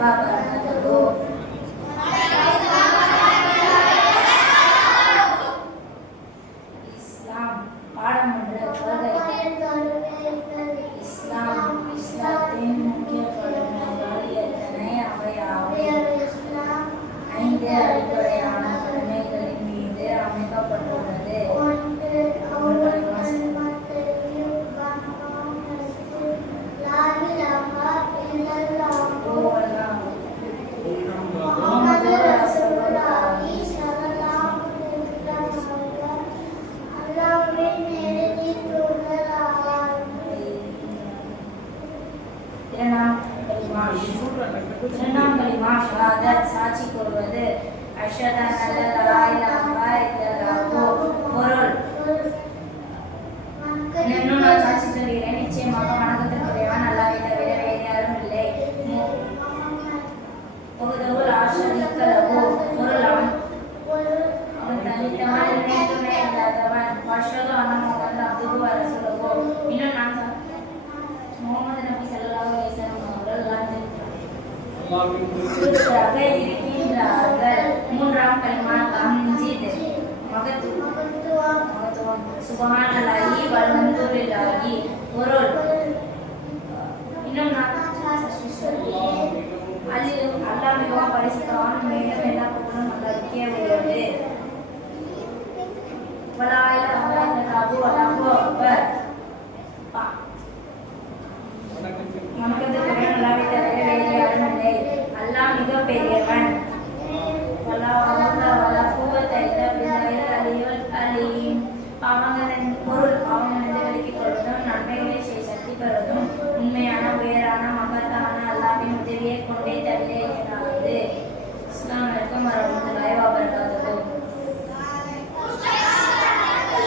वापरतो இஸ்லாம் பாடம் என்ற கொள்கை இஸ்லாம் இஸ்லாத்தின் முக்கிய கொள்கைகள் எத்தனை அவை அவை ஐந்து அடிப்படை இரண்டாம் கலிமா ஷஹாதத் சாட்சி கூறுவது அஷ்ஹது அன் லா இலாஹா பொருள். இன்னும் நான் சாட்சி சொல்கிறேன். நிச்சயமாக வணக்கத்திற்குரியவன் தவிர வேறு யாரும் இல்லை. ஒருதவுள் ஆஷரிக்கலவோ பொருள் அவன் அவன் தனித்தவன் அண்ணன் முகமது அப்துகு இன்னும் நான் முகமது நபி ஸல்லல்லாஹு திருத்தராக இருக்கின்றார்கள் மூன்றாம் கலிமா தம்ஜீத் மகத்து மகத்துவம் சுபஹானல்லாஹி வல்ஹம்துலில்லாஹி பொருள் இன்னும் நான் சாட்சி சொல்கிறேன் அல்லி அல்லாஹ் மிகவும் பரிசுத்தவான் பெரியவன்